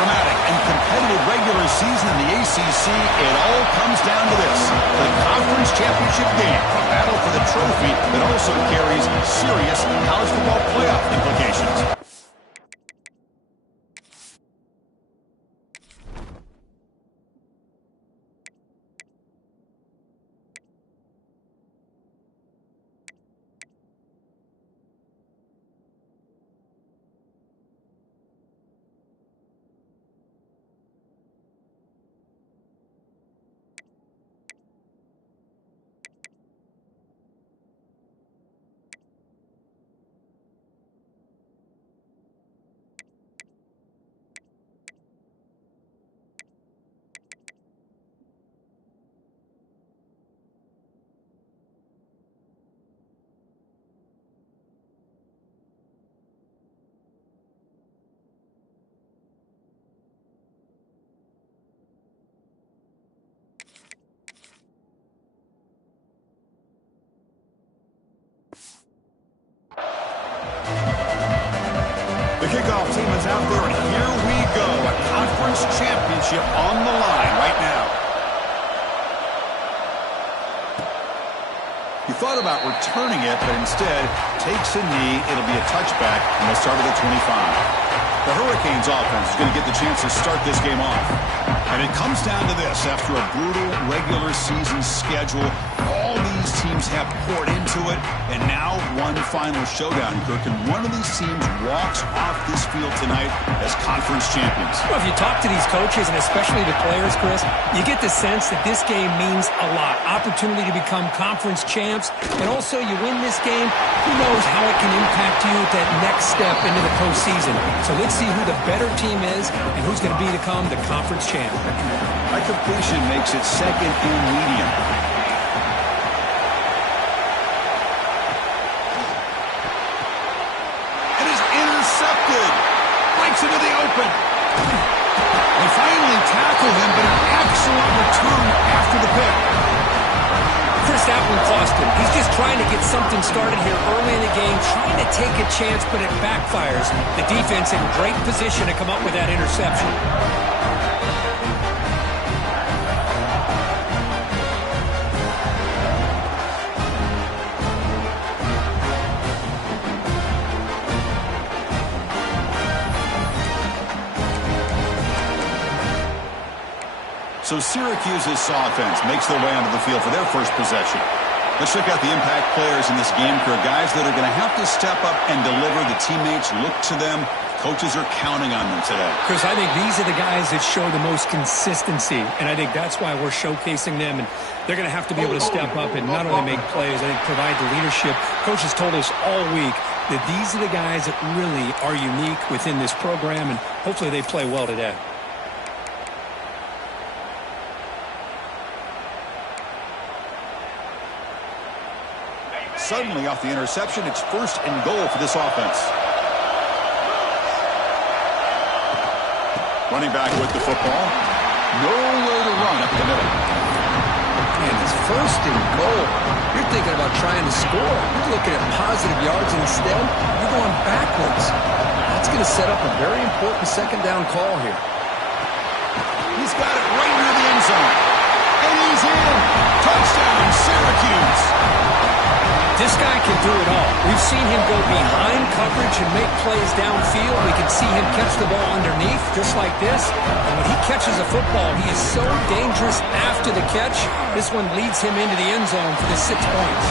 dramatic and competitive regular season in the ACC, it all comes down to this: the conference championship game, a battle for the trophy that also carries serious college football playoff implications. The kickoff team is out there, and here we go. A conference championship on the line right now. He thought about returning it, but instead takes a knee. It'll be a touchback, and they'll start at the 25. The Hurricanes offense is going to get the chance to start this game off. And it comes down to this: after a brutal regular season schedule, all these teams have poured into it, and now one final showdown, Kirk, and one of these teams walks off this field tonight as conference champions. Well, if you talk to these coaches, and especially the players, Chris, you get the sense that this game means a lot. Opportunity to become conference champs, and also you win this game, who knows how it can impact you at that next step into the postseason. So let's see who the better team is and who's going to become the conference champ. High completion makes it second and medium. It is intercepted. Breaks into the open. They finally tackle him, but an excellent return after the pick. Chris, that one cost him. He's just trying to get something started here early in the game, trying to take a chance, but it backfires. The defense in great position to come up with that interception. So Syracuse's offense makes their way onto the field for their first possession. Let's check out the impact players in this game, for guys that are going to have to step up and deliver. The teammates look to them. Coaches are counting on them today. Chris, I think these are the guys that show the most consistency, and I think that's why we're showcasing them. And they're going to have to be able to step up and not only make plays, I think provide the leadership. Coaches told us all week that these are the guys that really are unique within this program, and hopefully they play well today. Suddenly, off the interception, it's first and goal for this offense. Running back with the football. Nowhere to run up the middle. And it's first and goal. You're thinking about trying to score. You're looking at positive yards, and instead, you're going backwards. That's going to set up a very important second down call here. He's got it right near the end zone. And he's in. Touchdown, Syracuse. This guy can do it all. We've seen him go behind coverage and make plays downfield. We can see him catch the ball underneath, just like this. And when he catches a football, he is so dangerous after the catch. This one leads him into the end zone for the 6 points.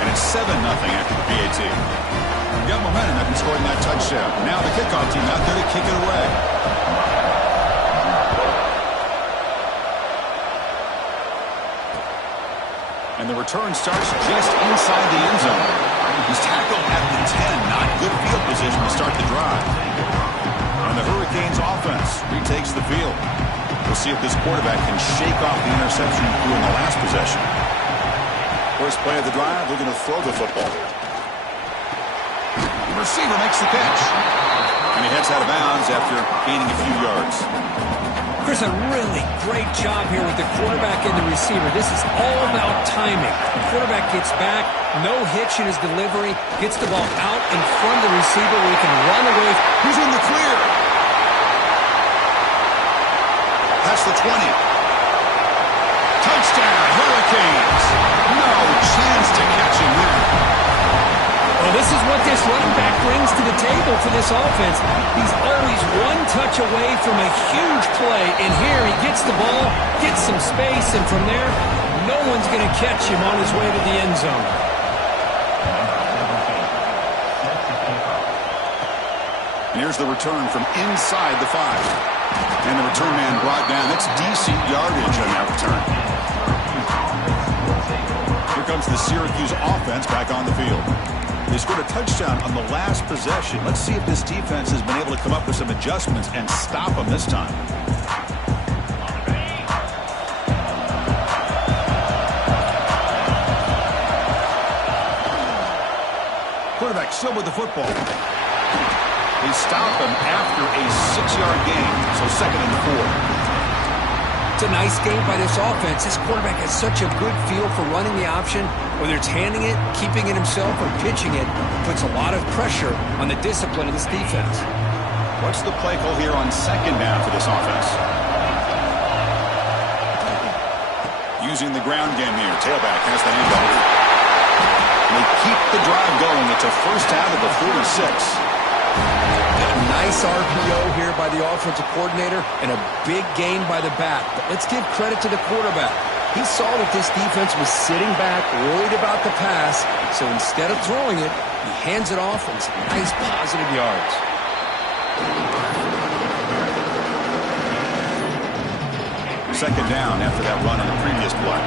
And it's 7-0 after the PAT. Got momentum after scoring that touchdown. Now the kickoff team out there to kick it away. And the return starts just inside the end zone. He's tackled at the 10. Not good field position to start the drive. And the Hurricanes offense retakes the field. We'll see if this quarterback can shake off the interception he threw in the last possession. First play of the drive, they're going to throw the football. The receiver makes the catch. And he heads out of bounds after gaining a few yards. Chris, a really great job here with the quarterback and the receiver. This is all about timing. The quarterback gets back, no hitch in his delivery, gets the ball out in front of the receiver where he can run away. He's in the clear. across the 20. Touchdown, Hurricanes. No chance to catch him there. Well, this is what this running back brings to the table for this offense. He's always one touch away from a huge play. And here he gets the ball, gets some space, and from there, no one's going to catch him on his way to the end zone. And here's the return from inside the 5. And the return man brought down. That's decent yardage on that return. Here comes the Syracuse offense back on the field. They scored a touchdown on the last possession. Let's see if this defense has been able to come up with some adjustments and stop them this time. Quarterback still with the football. They stop him after a 6-yard gain, so 2nd and 4. It's a nice game by this offense. This quarterback has such a good feel for running the option. Whether it's handing it, keeping it himself, or pitching it, puts a lot of pressure on the discipline of this defense. What's the play call here on 2nd down for this offense? Using the ground game here. Tailback has the handoff. They keep the drive going. It's a first down at the 46. A nice RPO here by the offensive coordinator and a big gain by the back. But let's give credit to the quarterback. He saw that this defense was sitting back, worried about the pass, so instead of throwing it, he hands it off and some nice positive yards. Second down after that run on the previous play.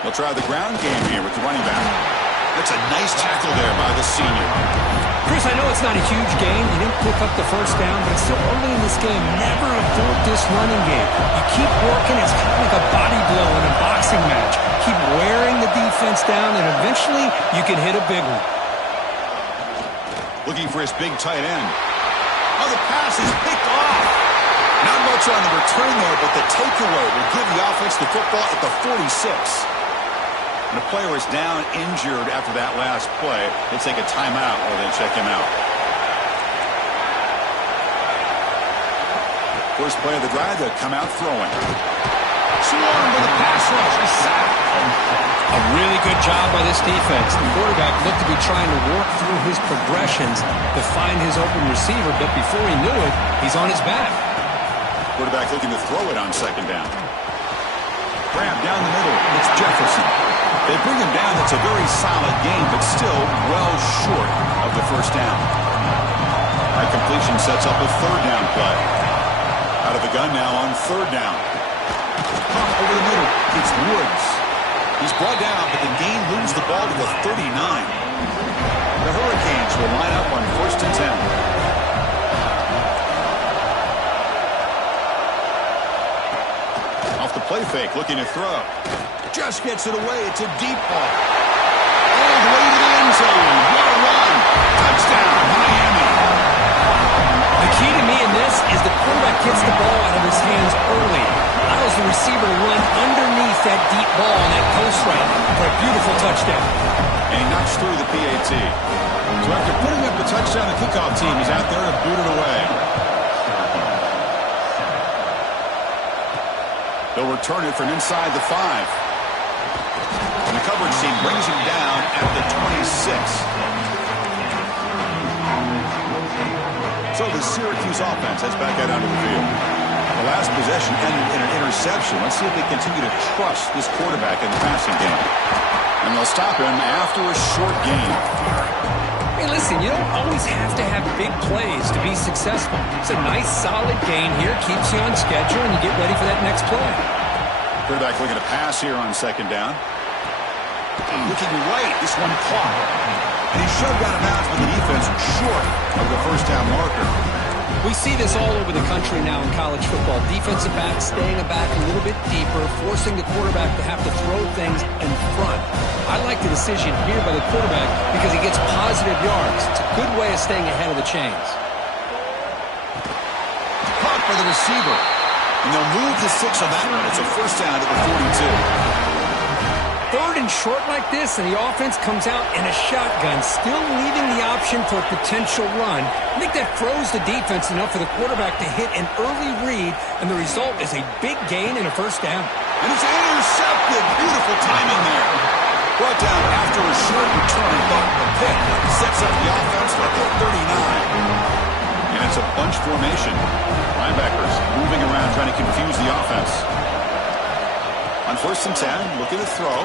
They'll try the ground game here with the running back. That's a nice tackle there by the senior. Chris, I know it's not a huge gain. You didn't pick up the first down, but it's still early in this game. Never abort this running game. You keep working. It's kind of like a body blow in a boxing match. Keep wearing the defense down, and eventually you can hit a big one. Looking for his big tight end. Oh, the pass is picked off. Not much on the return there, but the takeaway will give the offense the football at the 46. And the player is down injured after that last play. They take a timeout or they check him out. First play of the drive, they'll come out throwing. Swarmed with a pass rush. A sack. A really good job by this defense. The quarterback looked to be trying to work through his progressions to find his open receiver, but before he knew it, he's on his back. Quarterback looking to throw it on 2nd down. Grab down the middle. It's Jefferson. They bring him down. It's a very solid game, but still well short of the first down. That completion sets up a 3rd down play. Out of the gun now on 3rd down. Pump over the middle. It's Woods. He's brought down, but the gain moves the ball to the 39. The Hurricanes will line up on 1st and 10. Off the play fake, looking to throw. Just gets it away. It's a deep ball. All the way to the end zone. What a run. Touchdown, Miami. The key to me in this is the quarterback gets the ball out of his hands early. Allows the receiver to run underneath that deep ball on that post route for a beautiful touchdown. And he knocks through the PAT. So after putting up the touchdown, the kickoff team is out there to boot it away. They'll return it from inside the 5. And the coverage team brings him down at the 26. So the Syracuse offense heads back out onto the field. The last possession ended in an interception. Let's see if they continue to trust this quarterback in the passing game. And they'll stop him after a short game. Hey, listen, you don't always have to have big plays to be successful. It's a nice, solid gain here. Keeps you on schedule, and you get ready for that next play. Quarterback looking to pass here on 2nd down. Looking right. This one caught. And he shoved out of bounds with the defense short of the first down marker. We see this all over the country now in college football. Defensive backs staying back a little bit deeper, forcing the quarterback to have to throw things in front. I like the decision here by the quarterback because he gets positive yards. It's a good way of staying ahead of the chains. Caught by the receiver. And they'll move the 6 on that one. It's a first down at the 42. 3rd and short like this, and the offense comes out in a shotgun, still leaving the option for a potential run. I think that froze the defense enough for the quarterback to hit an early read, and the result is a big gain and a 1st down. And it's intercepted. Beautiful timing there. Brought down after a short return, but the pick sets up the offense at the 39. And it's a bunch formation. Linebackers moving around trying to confuse the offense. On 1st and 10, looking to throw.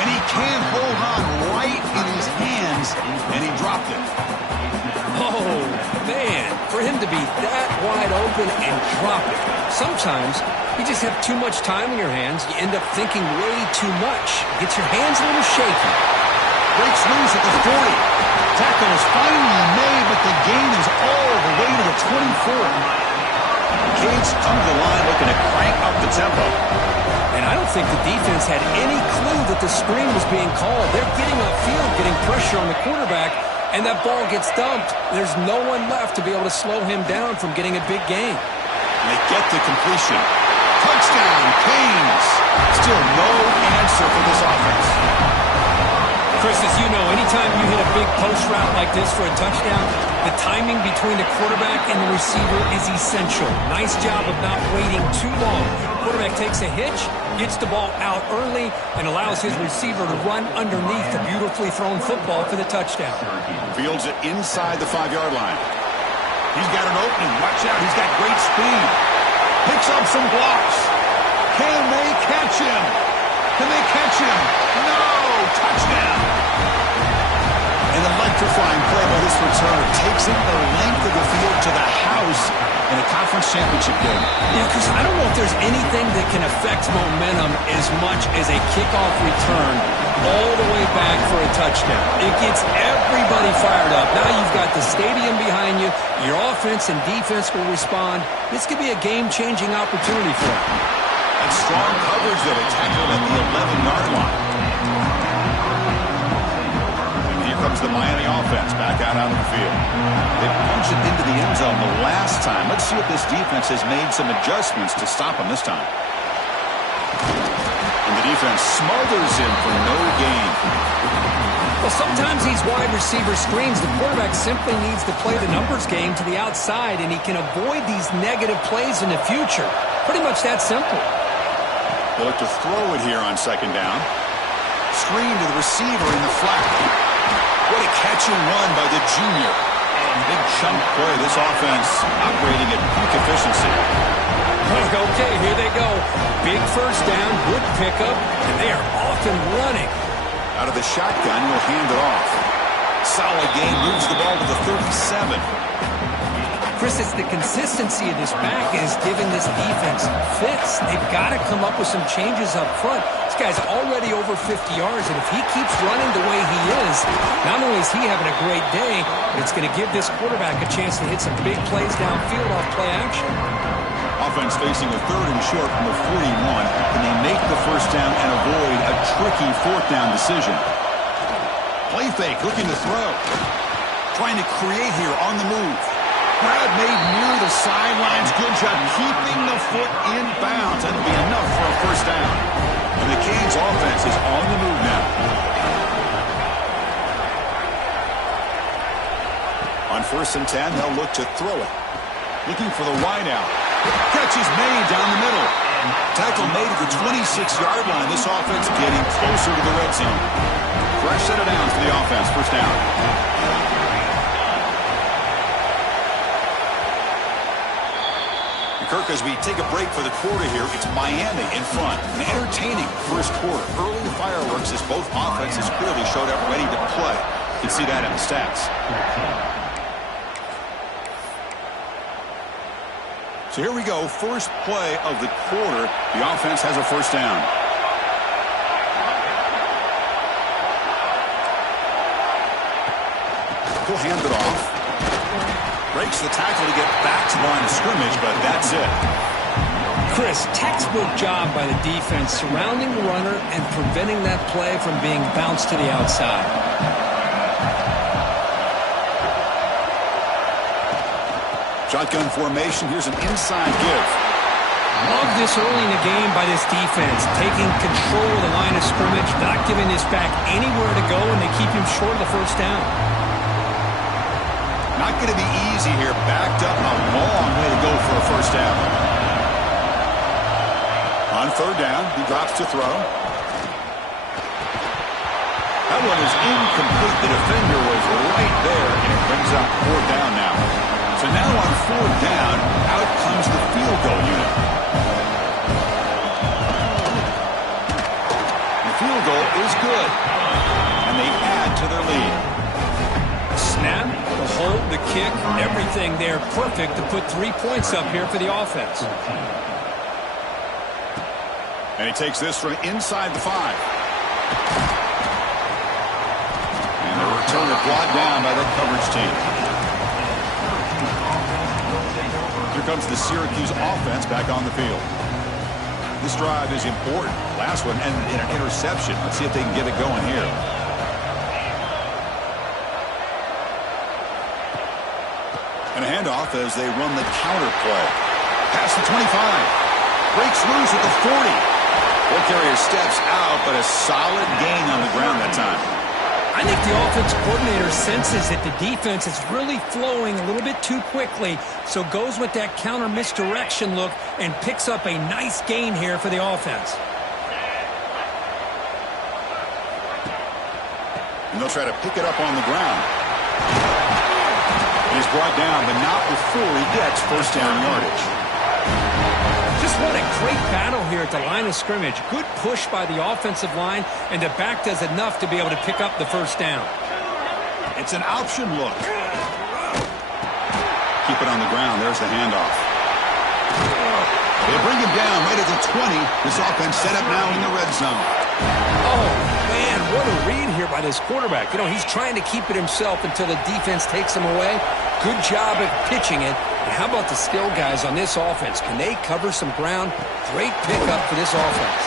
And he can't hold on right in his hands, and he dropped it. Oh, man, for him to be that wide open and drop it. Sometimes you just have too much time in your hands. You end up thinking way too much. Gets your hands a little shaky. Breaks loose at the 40. Tackle is finally made, but the gain is all the way to the 24. Canes come to the line looking to crank up the tempo. And I don't think the defense had any clue that the screen was being called. They're getting upfield, getting pressure on the quarterback, and that ball gets dumped. There's no one left to be able to slow him down from getting a big gain. And they get the completion. Touchdown, Canes. Still no answer for this offense. Chris, as you know, anytime you hit a big post route like this for a touchdown, the timing between the quarterback and the receiver is essential. Nice job of not waiting too long. Quarterback takes a hitch, gets the ball out early, and allows his receiver to run underneath the beautifully thrown football for the touchdown. Fields it inside the 5-yard line. He's got an opening. Watch out. He's got great speed. Picks up some blocks. Can they catch him? Can they catch him? No! Touchdown! An electrifying play by this returner takes it the length of the field to the house in a conference championship game. Yeah, because I don't know if there's anything that can affect momentum as much as a kickoff return all the way back for a touchdown. It gets everybody fired up. Now you've got the stadium behind you. Your offense and defense will respond. This could be a game-changing opportunity for them. And strong coverage that tackled at the 11-yard line. Comes the Miami offense back out onto the field. They punched it into the end zone the last time. Let's see if this defense has made some adjustments to stop him this time. And the defense smothers him for no gain. Well, sometimes these wide receiver screens, the quarterback simply needs to play the numbers game to the outside, and he can avoid these negative plays in the future. Pretty much that simple. They look to throw it here on 2nd down. Screen to the receiver in the flat. What a catch and run by the junior. Big chunk play. This offense operating at peak efficiency. Okay, here they go. Big 1st down, good pickup, and they are off and running. Out of the shotgun, he'll hand it off. Solid gain, moves the ball to the 37. Chris, it's the consistency of this back is giving this defense fits. They've got to come up with some changes up front. This guy's already over 50 yards, and if he keeps running the way he is, not only is he having a great day, but it's going to give this quarterback a chance to hit some big plays downfield off play action. Offense facing a 3rd and short from the 41. Can they make the 1st down and avoid a tricky 4th down decision? Play fake, looking to throw. Trying to create here on the move. Grab made near the sidelines. Good job keeping the foot in bounds. That'll be enough for a 1st down. And the Canes offense is on the move now. On 1st and 10, they'll look to throw it. Looking for the wideout. Catch is made down the middle. Tackle made at the 26-yard line. This offense getting closer to the red zone. Fresh set of downs for the offense. 1st down. Kirk, as we take a break for the quarter here, it's Miami in front. An entertaining 1st quarter. Early fireworks as both offenses clearly showed up ready to play. You can see that in the stats. So here we go. First play of the quarter. The offense has a 1st down. He'll hand it off. Breaks the tackle to get back to the line of scrimmage, but that's it. Chris, textbook job by the defense surrounding the runner and preventing that play from being bounced to the outside. Shotgun formation. Here's an inside give. Love this early in the game by this defense, taking control of the line of scrimmage, not giving this back anywhere to go, and they keep him short of the first down. Not going to be easy here. Backed up a long way to go for a first down. On third down, he drops to throw. That one is incomplete. The defender was right there, and it brings up fourth down now. So now on fourth down, out comes the field goal unit. The field goal is good, and they add to their lead. Snap, the hold, the kick, everything there perfect to put 3 points up here for the offense. And he takes this from inside the 5. And the return is brought down by the coverage team. Here comes the Syracuse offense back on the field. This drive is important. Last one and an interception. Let's see if they can get it going here. And a handoff as they run the counter play. Past the 25. Breaks loose at the 40. Ball carrier steps out, but a solid gain on the ground that time. I think the offense coordinator senses that the defense is really flowing a little bit too quickly, so goes with that counter misdirection look and picks up a nice gain here for the offense. And they'll try to pick it up on the ground. And he's brought down, but not before he gets first down yardage. Just what a great battle here at the line of scrimmage. Good push by the offensive line, and the back does enough to be able to pick up the first down. It's an option look. Keep it on the ground. There's the handoff. They bring him down right at the 20. This offense set up now in the red zone. Oh, man, what a read here by this quarterback. You know, he's trying to keep it himself until the defense takes him away. Good job at pitching it. And how about the skill guys on this offense? Can they cover some ground? Great pickup for this offense.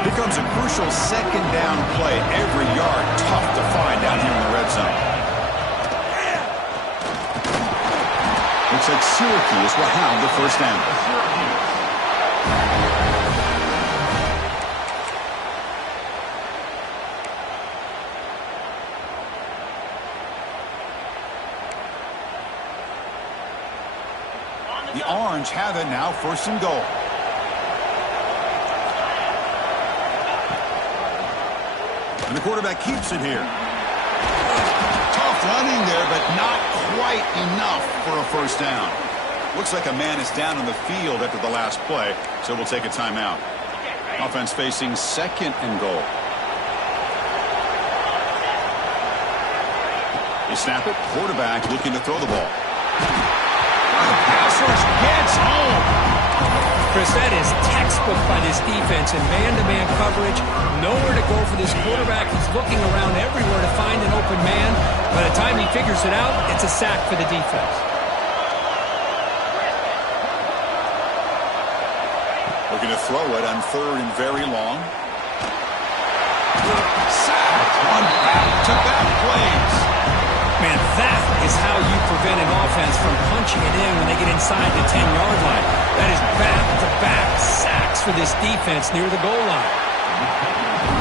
Here comes a crucial second down play. Every yard tough to find down here in the red zone. Looks like Syracuse will have the first down. The Orange have it now, first and goal. And the quarterback keeps it here. Tough running there, but not quite enough for a first down. Looks like a man is down on the field after the last play, so we'll take a timeout. Offense facing second and goal. They snap it. Quarterback looking to throw the ball. Pass rush gets home. Chris, that is textbook by this defense in man-to-man coverage. Nowhere to go for this quarterback. He's looking around everywhere to find an open man. By the time he figures it out, it's a sack for the defense. Looking to throw it on third and very long. Sack on back-to-back plays. Man, that is how you prevent an offense from punching it in when they get inside the 10-yard line. That is back-to-back sacks for this defense near the goal line.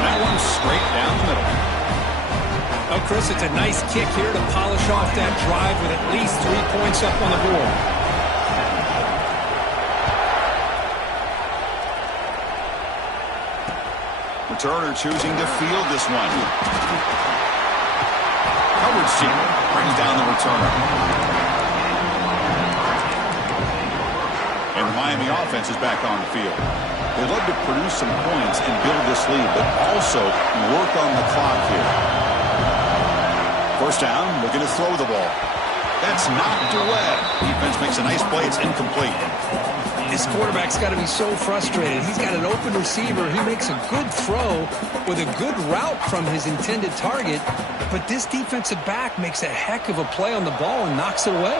That one straight down the middle. Oh, Chris, it's a nice kick here to polish off that drive with at least 3 points up on the board. Returner choosing to field this one. Coverage team brings down the returner. And the Miami offense is back on the field. They'd love to produce some points and build this lead, but also work on the clock here. First down, looking to throw the ball. That's knocked away. Defense makes a nice play. It's incomplete. This quarterback's got to be so frustrated. He's got an open receiver. He makes a good throw with a good route from his intended target, but this defensive back makes a heck of a play on the ball and knocks it away.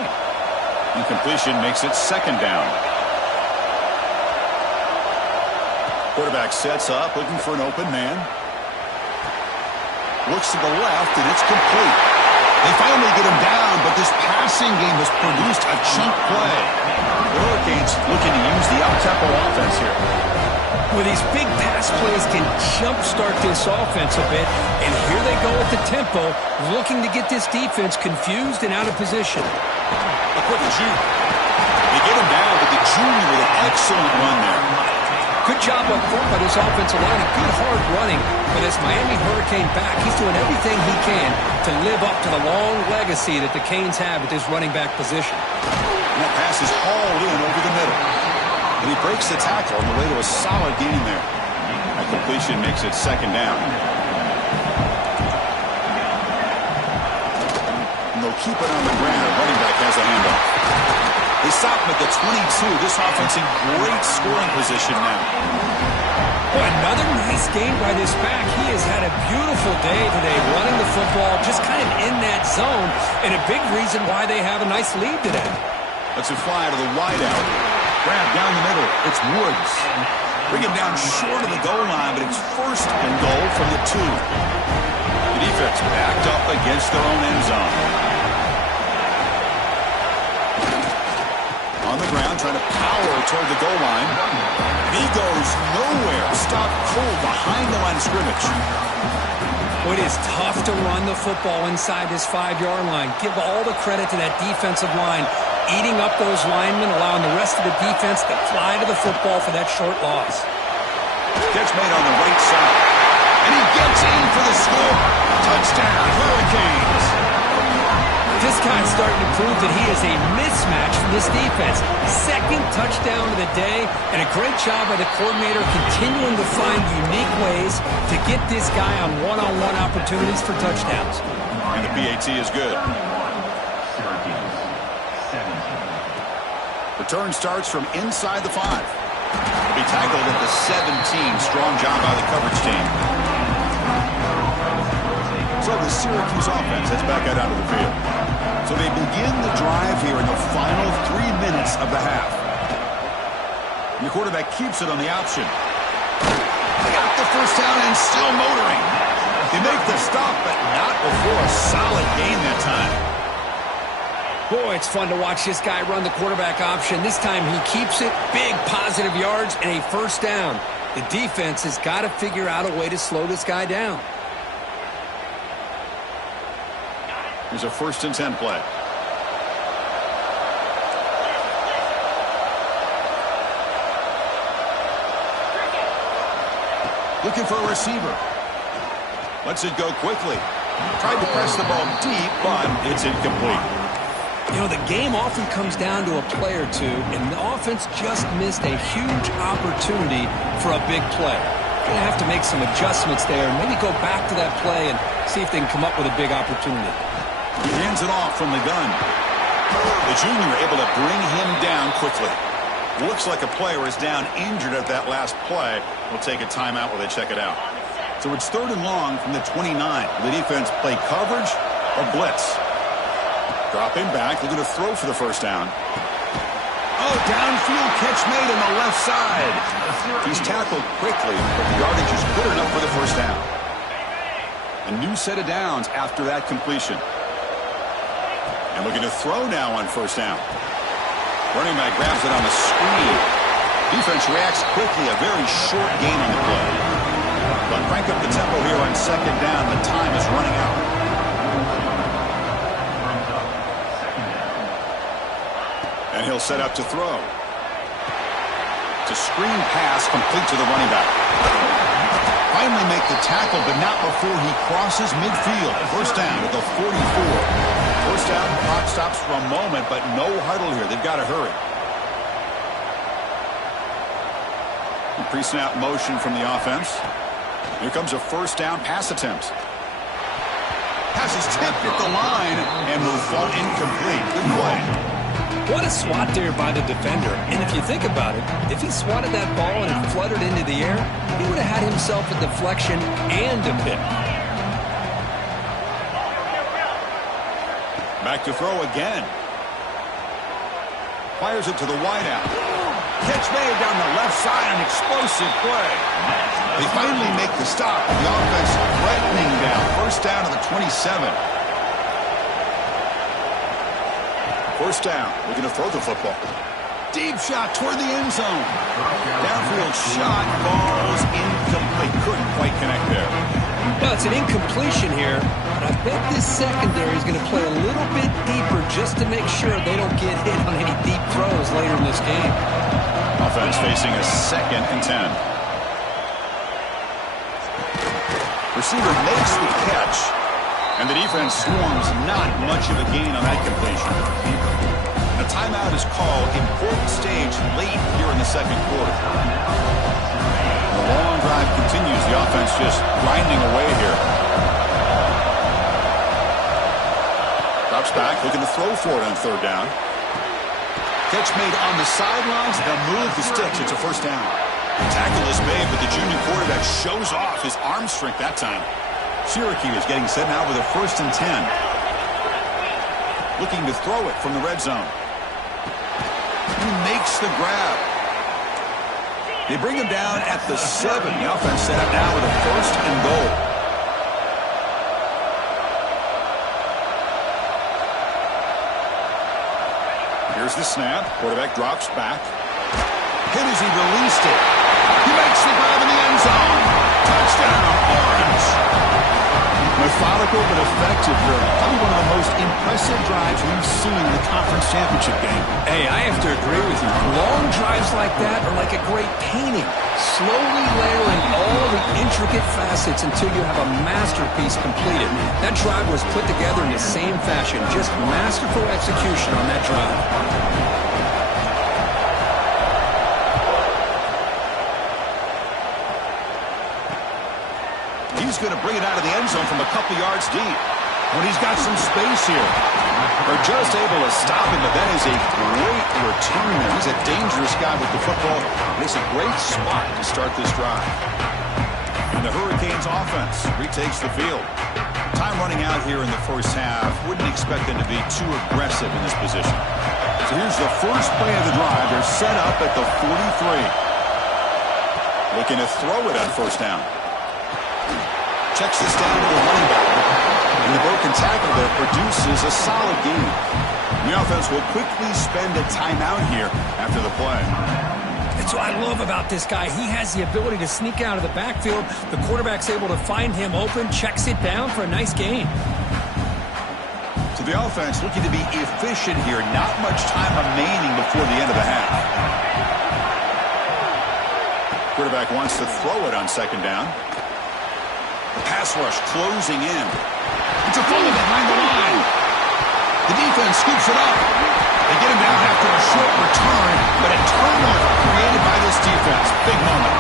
Incompletion makes it second down. Quarterback sets up, looking for an open man. Looks to the left, and it's complete. They finally get him down, but this passing game has produced a chunk play. The Hurricanes looking to use the up-tempo offense here. Well, these big pass plays can jumpstart this offense a bit, and here they go with the tempo, looking to get this defense confused and out of position. Look for the junior. They get him down, but the junior with an excellent run there. Good job up front by this offensive line, and good hard running. But as Miami Hurricane back, he's doing everything he can to live up to the long legacy that the Canes have at this running back position. And that pass is hauled in over the middle. And he breaks the tackle on the way to a solid gain there. That completion makes it second down. And they'll keep it on the ground. Running back has a handoff. They stop him at the 22. This offense in great scoring position now. Well, another nice game by this back. He has had a beautiful day today running the football, just kind of in that zone, and a big reason why they have a nice lead today. Let's it fly to the wideout. Grab down the middle. It's Woods. Bring him down short of the goal line, but it's first and goal from the 2. The defense backed up against their own end zone. On the ground, trying to power toward the goal line. And he goes nowhere. Stopped cold behind the line of scrimmage. Well, it is tough to run the football inside this 5-yard line. Give all the credit to that defensive line, eating up those linemen, allowing the rest of the defense to fly to the football for that short loss. Catch made on the right side. And he gets in for the score. Touchdown, Hurricanes. This guy's starting to prove that he is a mismatch for this defense. Second touchdown of the day, and a great job by the coordinator continuing to find unique ways to get this guy on one-on-one opportunities for touchdowns. And the PAT is good. Return starts from inside the 5. He'll be tackled at the 17. Strong job by the coverage team. So the Syracuse offense heads back out onto the field. So they begin the drive here in the final 3 minutes of the half. And the quarterback keeps it on the option. They got the first down and still motoring. They make the stop, but not before a solid gain that time. Boy, it's fun to watch this guy run the quarterback option. This time he keeps it, big positive yards, and a first down. The defense has got to figure out a way to slow this guy down. Here's a 1st and 10 play. Looking for a receiver. Lets it go quickly. Tried to press the ball deep, but it's incomplete. You know, the game often comes down to a play or two, and the offense just missed a huge opportunity for a big play. Going to have to make some adjustments there and maybe go back to that play and see if they can come up with a big opportunity. He hands it off from the gun. The junior able to bring him down quickly. Looks like a player is down injured at that last play. We'll take a timeout while they check it out. So it's 3rd and long from the 29. The defense play coverage or blitz. Dropping back, looking to throw for the first down. Oh, downfield catch made on the left side. He's tackled quickly, but the yardage is good enough for the first down. A new set of downs after that completion. And looking to throw now on first down. Running back grabs it on the screen. Defense reacts quickly, a very short gain on the play. But crank up the tempo here on second down. The time is running out. And he'll set up to throw. To screen pass complete to the running back. Finally make the tackle, but not before he crosses midfield. First down at the 44. First down, clock stops for a moment, but no huddle here. They've got to hurry. Pre-snap motion from the offense. Here comes a first down pass attempt. Pass is tipped at the line and will fall incomplete. Good play. What a swat there by the defender. And if you think about it, if he swatted that ball and it fluttered into the air, he would have had himself a deflection and a pick. Back to throw again. Fires it to the wideout. Catch made down the left side, an explosive play. They finally make the stop. The offense threatening down. First down to the 27. First down. Looking to throw the football. Deep shot toward the end zone. Downfield shot falls incomplete. Couldn't quite connect there. Well, it's an incompletion here, but I bet this secondary is going to play a little bit deeper just to make sure they don't get hit on any deep throws later in this game. Offense facing a 2nd and 10. Receiver makes the catch, and the defense swarms not much of a gain on that completion. A timeout is called. Important stage late here in the second quarter. The long drive continues. The offense just grinding away here. Drops back, looking to throw for it on third down. Catch made on the sidelines. They'll move the sticks. It's a first down. The tackle is made, but the junior quarterback shows off his arm strength that time. Syracuse getting set now with a 1st and 10. Looking to throw it from the red zone. He makes the grab. They bring him down at the 7. The offense set up now with a 1st and goal. Here's the snap. Quarterback drops back. Hit as he released it. He makes the grab in the end zone. Touchdown, Orange. Methodical but effective here. Probably one of the most impressive drives we've seen in the conference championship game. Hey, I have to agree with you. Long drives like that are like a great painting. Slowly layering all the intricate facets until you have a masterpiece completed. That drive was put together in the same fashion. Just masterful execution on that drive. He's going to bring it out of the end zone from a couple yards deep. When he's got some space here. They're just able to stop him, but that is a great return there. He's a dangerous guy with the football. It's a great spot to start this drive. And the Hurricanes offense retakes the field. Time running out here in the first half. Wouldn't expect them to be too aggressive in this position. So here's the first play of the drive. They're set up at the 43. Looking to throw it on first down. Checks this down to the running back. And the broken tackle there produces a solid gain. The offense will quickly spend a timeout here after the play. That's what I love about this guy. He has the ability to sneak out of the backfield. The quarterback's able to find him open, checks it down for a nice gain. So the offense looking to be efficient here. Not much time remaining before the end of the half. Quarterback wants to throw it on second down. The pass rush closing in. It's a fumble behind the line. The defense scoops it up. They get him down after a short return, but a turnover created by this defense. Big moment.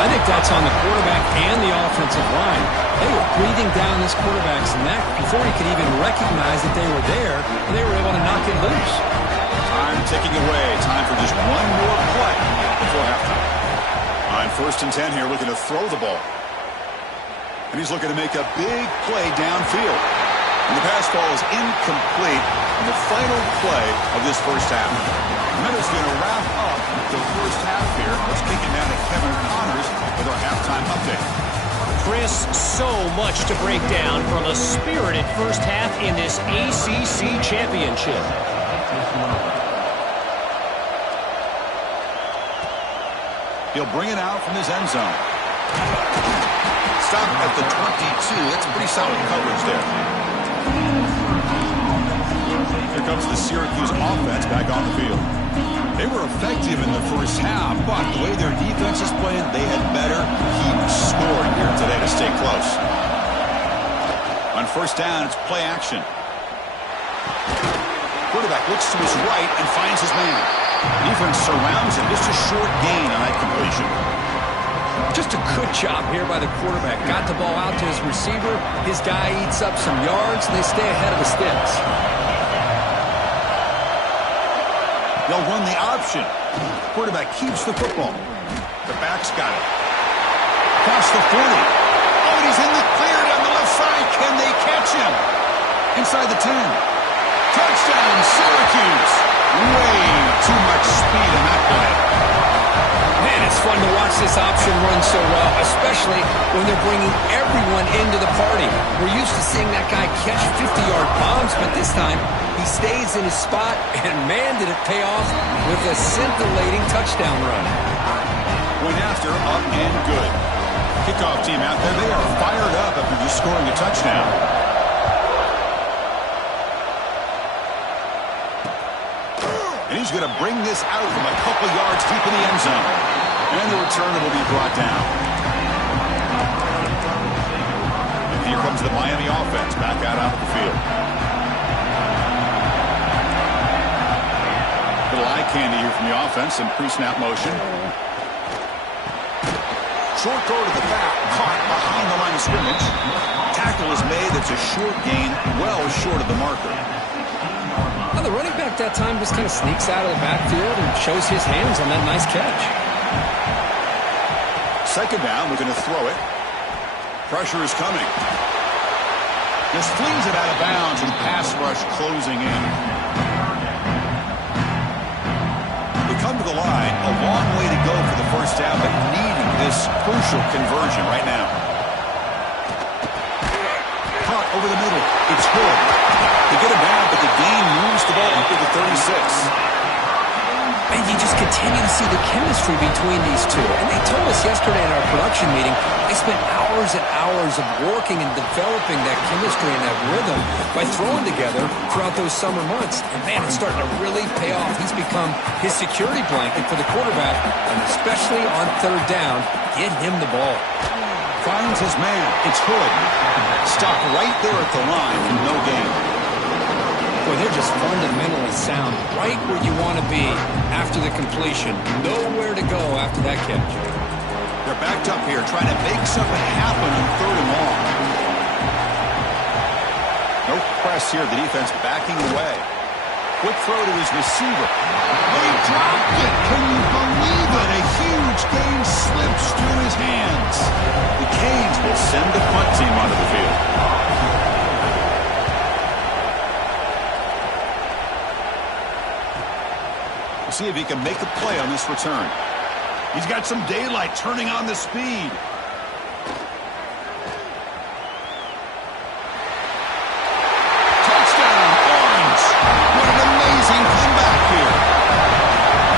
I think that's on the quarterback and the offensive line. They were breathing down this quarterback's neck before he could even recognize that they were there, and they were able to knock it loose. Time ticking away. Time for just one more play before halftime. On 1st and 10 here, looking to throw the ball. And he's looking to make a big play downfield. And the pass ball is incomplete in the final play of this first half. And that is going to wrap up the first half here. Let's kick it down to Kevin Connors with our halftime update. Chris, so much to break down from a spirited first half in this ACC championship. He'll bring it out from his end zone. Stop at the 22. That's pretty solid coverage there. Here comes the Syracuse offense back on the field. They were effective in the first half, but the way their defense is playing, they had better keep scoring here today to stay close. On first down, it's play action. Quarterback looks to his right and finds his man. Defense surrounds him. Just a short gain on that completion. Just a good job here by the quarterback. Got the ball out to his receiver. His guy eats up some yards, and they stay ahead of the sticks. They'll run the option. Quarterback keeps the football. The back's got it. Across the 40. Oh, and he's in the clear down the left side. Can they catch him? Inside the 10. Touchdown, Syracuse. Way too much speed in that play. Man, it's fun to watch this option run so well, especially when they're bringing everyone into the party. We're used to seeing that guy catch 50-yard bombs, but this time he stays in his spot, and man, did it pay off with a scintillating touchdown run. Went after, up and good. Kickoff team out there, they are fired up after just scoring a touchdown. And he's going to bring this out from a couple yards deep in the end zone. And the return will be brought down. And here comes the Miami offense back out onto the field. Little eye candy here from the offense in pre-snap motion. Short throw to the back, caught behind the line of scrimmage. Tackle is made. That's a short gain, well short of the marker. Well, the running back that time just kind of sneaks out of the backfield and shows his hands on that nice catch. Second down, looking to throw it. Pressure is coming. Just flings it out of bounds, and pass rush closing in. We come to the line, a long way to go for the first down, but needing this crucial conversion right now. Caught over the middle. It's good. They get him down, but the gain moves the ball up to the 36. And you just continue to see the chemistry between these two. And they told us yesterday in our production meeting, they spent hours and hours of working and developing that chemistry and that rhythm by throwing together throughout those summer months. And man, it's starting to really pay off. He's become his security blanket for the quarterback, and especially on third down, get him the ball. Finds his man. It's Hood. Stop right there at the line and no gain. Boy, they're just fundamentally sound, right where you want to be after the completion. Nowhere to go after that catch. They're backed up here, trying to make something happen on third and long. No press here. The defense backing away. Quick throw to his receiver. They dropped it. Can you believe it? A huge gain slips through his hands. The Canes will send the punt team onto the field. See if he can make a play on this return. He's got some daylight, turning on the speed. Touchdown, Orange. What an amazing comeback here.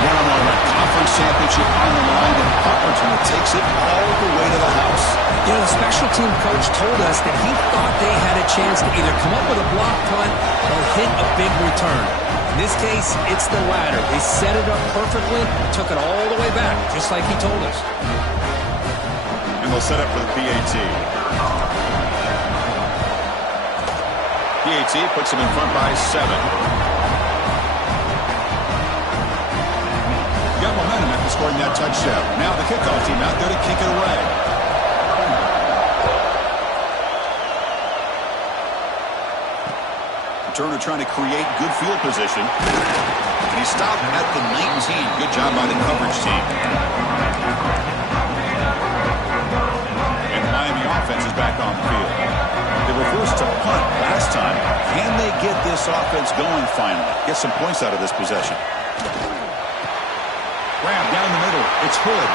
One-on-one conference championship on the line, and Opportunity takes it all the way to the house. You know, the special team coach told us that he thought they had a chance to either come up with a block punt or hit a big return. In this case, it's the latter. They set it up perfectly, took it all the way back, just like he told us. And they'll set up for the PAT. PAT puts them in front by 7. Got momentum after scoring that touchdown. Now the kickoff team out there to kick it away. Turner trying to create good field position. And he stopped at the 19. Good job by the coverage team. And the Miami offense is back on the field. They were forced to punt last time. Can they get this offense going finally? Get some points out of this possession. Grab down the middle. It's Hood.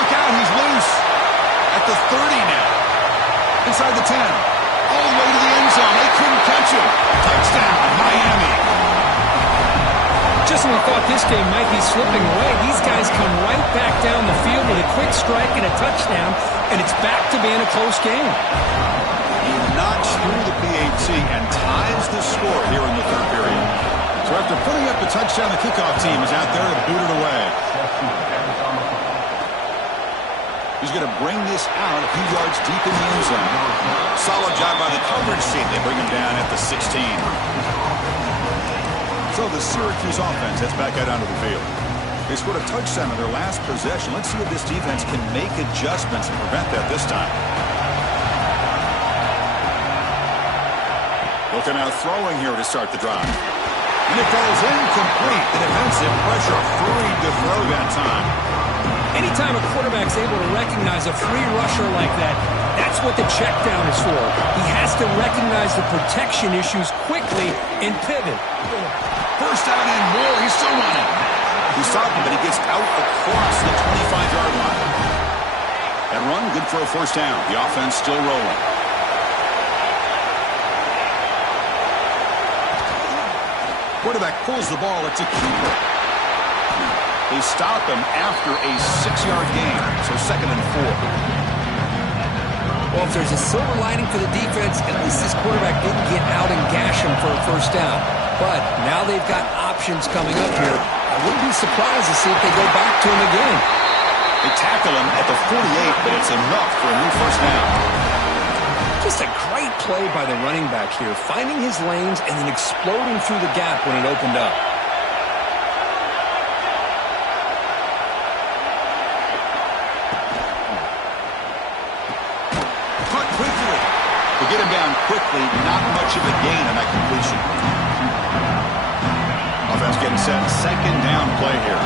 Look out, he's loose. At the 30 now. Inside the 10. All the way to the end zone. They couldn't catch him. Touchdown, Miami. Just when we thought this game might be slipping away, these guys come right back down the field with a quick strike and a touchdown, and it's back to being a close game. He knocks through the PAT and ties the score here in the third period. So after putting up the touchdown, the kickoff team is out there to boot it away. He's going to bring this out a few yards deep in the end zone. Solid job by the coverage team. They bring him down at the 16. So the Syracuse offense heads back out onto the field. They scored a touchdown on their last possession. Let's see if this defense can make adjustments and prevent that this time. Looking out throwing here to start the drive. And it falls incomplete. The defensive pressure free to throw that time. Anytime a quarterback's able to recognize a free rusher like that, that's what the check down is for. He has to recognize the protection issues quickly and pivot. First down and more. He's still running. He stopped him, but he gets out across the 25-yard good for a first down. The offense still rolling. Quarterback pulls the ball. It's a keeper. They stop him after a 6-yard gain, so 2nd and 4. Well, if there's a silver lining for the defense, at least this quarterback didn't get out and gash him for a first down. But now they've got options coming up here. I wouldn't be surprised to see if they go back to him again. They tackle him at the 48, but it's enough for a new first down. Just a great play by the running back here, finding his lanes and then exploding through the gap when it opened up. Cut quickly. To get him down quickly, not much of a gain on that completion. Offense getting set. 2nd down play here.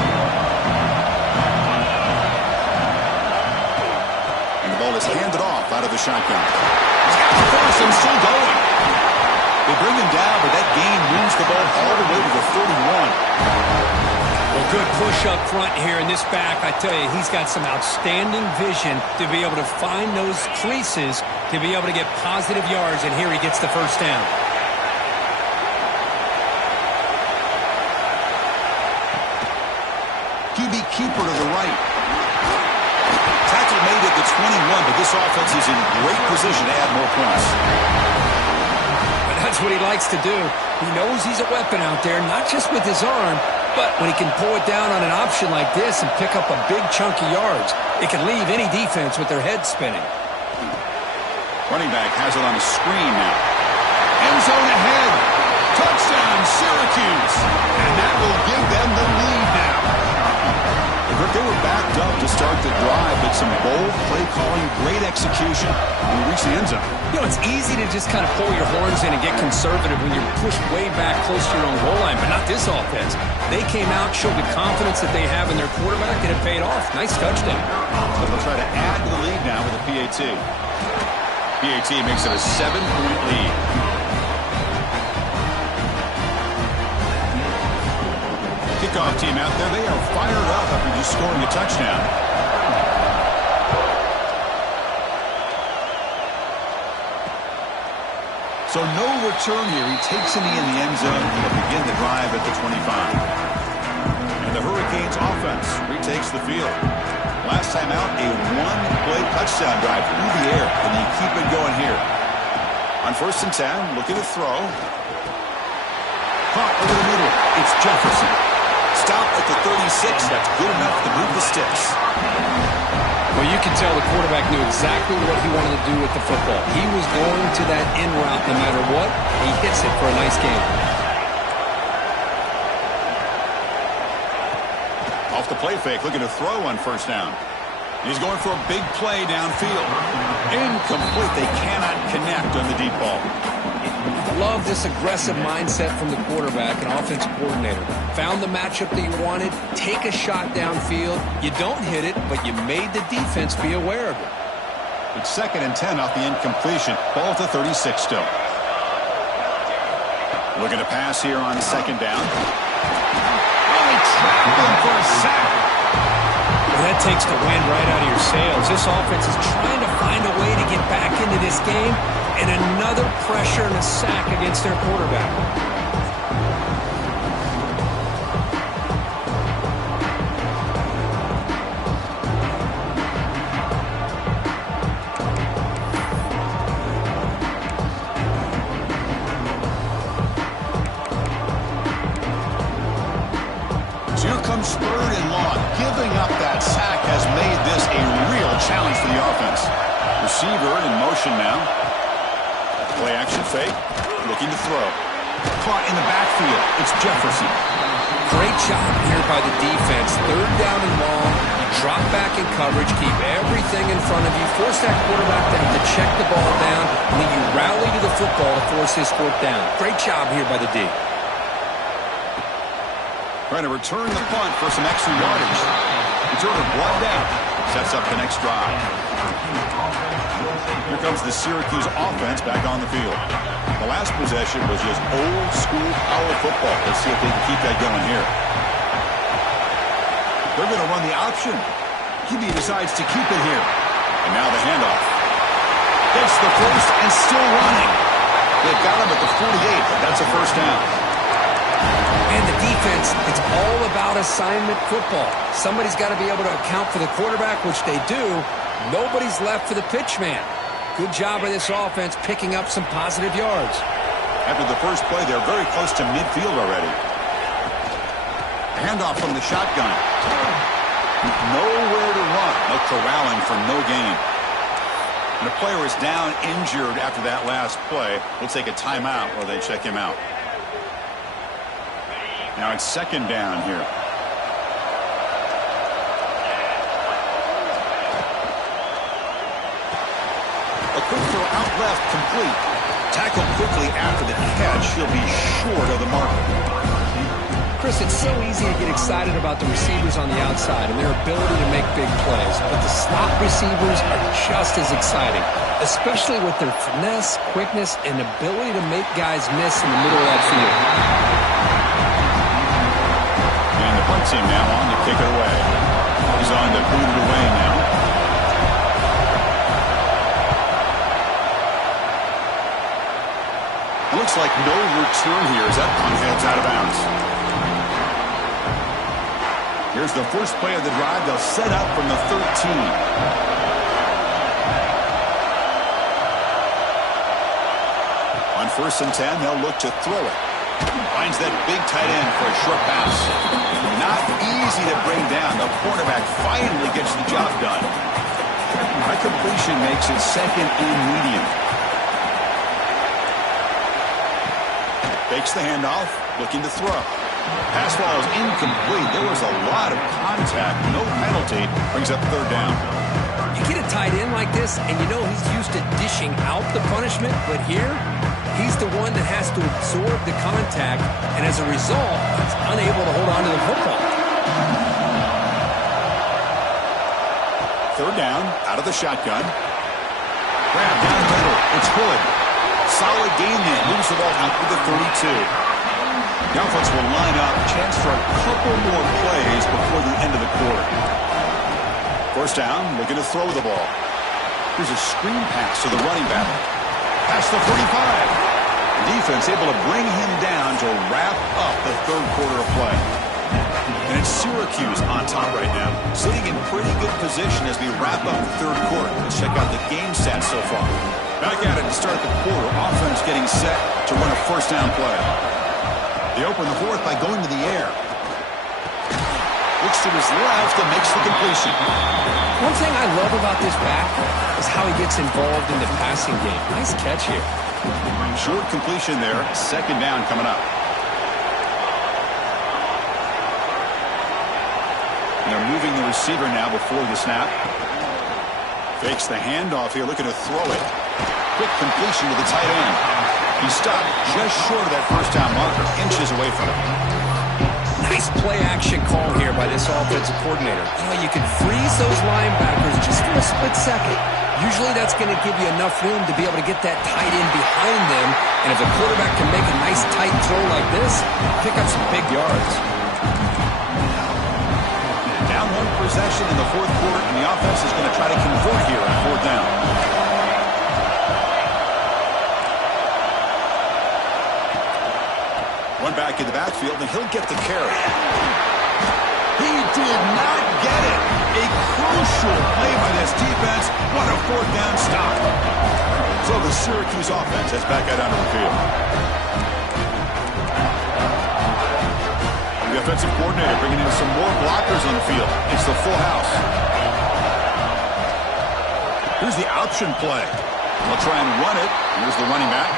And the ball is handed off out of the shotgun. He's got the force and still going. They bring him down, but that gain moves the ball all the way to the 31. Well, good push up front here in this back. I tell you, he's got some outstanding vision to be able to find those creases, to be able to get positive yards, and here he gets the first down. QB keeper to the right. Tackle made at the 21, but this offense is in great position to add more points. That's what he likes to do. He knows he's a weapon out there, not just with his arm, but when he can pull it down on an option like this and pick up a big chunk of yards, it can leave any defense with their head spinning. Running back has it on a screen now. End zone ahead. Touchdown, Syracuse. And that will give them the lead now. They were backed up to start the drive, but some bold play calling, great execution, and we reach the end zone. You know, it's easy to just kind of pull your horns in and get conservative when you're pushed way back close to your own goal line, but not this offense. They came out, showed the confidence that they have in their quarterback, and it paid off. Nice touchdown. So they'll try to add to the lead now with a PAT. PAT makes it a 7-point lead. Kickoff team out there. They are fired up after just scoring a touchdown. So no return here. He takes a knee in the end zone. He'll begin the drive at the 25. And the Hurricanes offense retakes the field. Last time out, a one-play touchdown drive through the air. And you keep it going here. On 1st and 10, looking to throw. Caught over the middle. It's Jefferson. Stop at the 36. That's good enough to move the sticks. Well, you can tell the quarterback knew exactly what he wanted to do with the football. He was going to that in route no matter what. He hits it for a nice game. Off the play fake, looking to throw on 1st down. He's going for a big play downfield. Incomplete. They cannot connect on the deep ball. Love this aggressive mindset from the quarterback and offensive coordinator. Found the matchup that you wanted, take a shot downfield. You don't hit it, but you made the defense be aware of it. It's 2nd and 10 off the incompletion. Ball at the 36 still. Looking to pass here on 2nd down. Really trapped him for a sack. Well, that takes the wind right out of your sails. This offense is trying to find a way to get back into this game, and another pressure and a sack against their quarterback. So here comes Spurred and Long. Giving up that sack has made this a real challenge for the offense. Receiver in motion now. Play action fake. Looking to throw. Caught in the backfield. It's Jefferson. Great job here by the defense. 3rd down and long. You drop back in coverage. Keep everything in front of you. Force that quarterback to have to check the ball down. And then you rally to the football to force this 4th down. Great job here by the D. Trying to return the punt for some extra yardage. Returner brought down. Sets up the next drive. Here comes the Syracuse offense back on the field. The last possession was just old school power football. Let's see if they can keep that going here. They're going to run the option. QB decides to keep it here. And now the handoff. Gets the first and still running. They've got him at the 48, but that's a first down. And the defense, it's all about assignment football. Somebody's got to be able to account for the quarterback, which they do. Nobody's left for the pitch man. Good job by this offense picking up some positive yards. After the first play, they're very close to midfield already. Handoff from the shotgun. Nowhere to run. No corralling for no gain. And the player is down injured after that last play. We'll take a timeout while they check him out. Now it's second down here. A quick throw out left, complete. Tackled quickly after the catch. He'll be short of the marker. Chris, it's so easy to get excited about the receivers on the outside and their ability to make big plays, but the slot receivers are just as exciting, especially with their finesse, quickness, and ability to make guys miss in the middle of that field. And the punt team now on to kick it away. He's on to boot it away now. It looks like no return here as that punt heads out of bounds. Here's the first play of the drive. They'll set up from the 13. On 1st and 10, they'll look to throw it. Finds that big tight end for a short pass. Not easy to bring down. The quarterback finally gets the job done. That completion makes it second and medium. Fakes the handoff, looking to throw. Pass ball is incomplete. There was a lot of contact. No penalty. Brings up third down. You get a tight end like this, and you know he's used to dishing out the punishment, but here, he's the one that has to absorb the contact, and as a result, he's unable to hold on to the football. Third down, out of the shotgun. Grab down the middle. It's Hood. Solid gain there. Moves the ball out to the 32. The offense will line up. Chance for a couple more plays before the end of the quarter. First down, looking to throw the ball. Here's a screen pass to the running back. Past the 45. Defense able to bring him down to wrap up the third quarter of play. And it's Syracuse on top right now, sitting in pretty good position as we wrap up the third quarter. Let's check out the game stats so far. Back at it to start the quarter. Offense getting set to run a first down play. They open the fourth by going to the air. Looks to his left and makes the completion. One thing I love about this back is how he gets involved in the passing game. Nice catch here. Short completion there. Second down coming up. And they're moving the receiver now before the snap. Fakes the handoff here, looking to throw it. Quick completion to the tight end. He stopped just short of that first down marker, inches away from it. Nice play-action call here by this offensive coordinator. You know, you can freeze those linebackers just for a split second. Usually that's going to give you enough room to be able to get that tight end behind them. And if the quarterback can make a nice tight throw like this, pick up some big yards. Down one possession in the fourth quarter, and the offense is going to try to convert here on fourth down. One back in the backfield, and he'll get the carry. He did not get it. A crucial play by this defense. What a fourth down stop. So the Syracuse offense has back out onto the field. The offensive coordinator bringing in some more blockers on the field. It's the full house. Here's the option play. They'll try and run it. Here's the running back.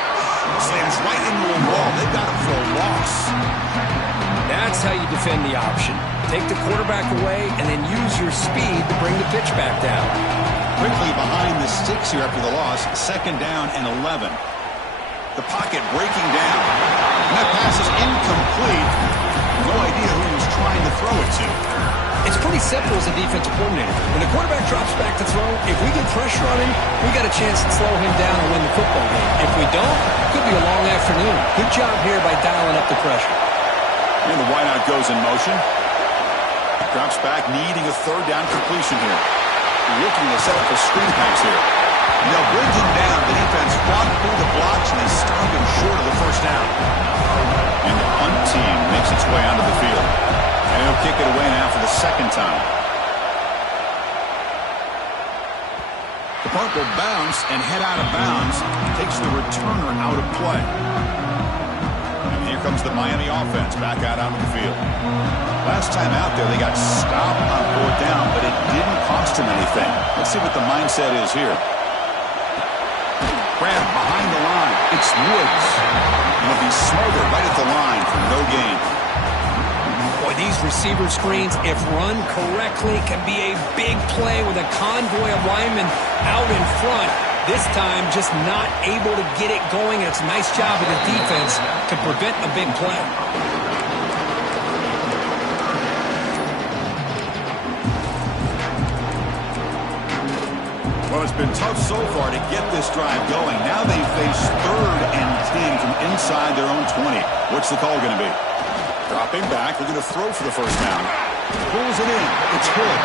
Slams right into a wall. They've got him for a loss. That's how you defend the option. Take the quarterback away and then use your speed to bring the pitch back down. Quickly behind the sticks here after the loss. Second down and 11. The pocket breaking down. And that pass is incomplete. No idea who he was trying to throw it to. It's pretty simple as a defensive coordinator. When the quarterback drops back to throw, if we get pressure on him, we got a chance to slow him down and win the football game. If we don't, it could be a long afternoon. Good job here by dialing up the pressure. And the wideout goes in motion. Drops back, needing a third down completion here. looking to set up a screen pass here. They'll bring him down. The defense fought through the blocks, and they stopped him short of the first down. And the punt team makes its way onto the field. And he'll kick it away now for the second time. The punt will bounce and head out of bounds. Takes the returner out of play. And here comes the Miami offense back out onto the field. Last time out there, they got stopped on fourth down, but it didn't cost them anything. Let's see what the mindset is here. Grab behind the line. It's Woods. And he'll be smothered right at the line for no gain. Boy, these receiver screens, if run correctly, can be a big play with a convoy of linemen out in front. This time, just not able to get it going. It's a nice job of the defense to prevent a big play. Well, it's been tough so far to get this drive going. Now they face 3rd and 10 from inside their own 20. What's the call going to be? Dropping back, looking to throw for the first down. Pulls it in. It's Hood.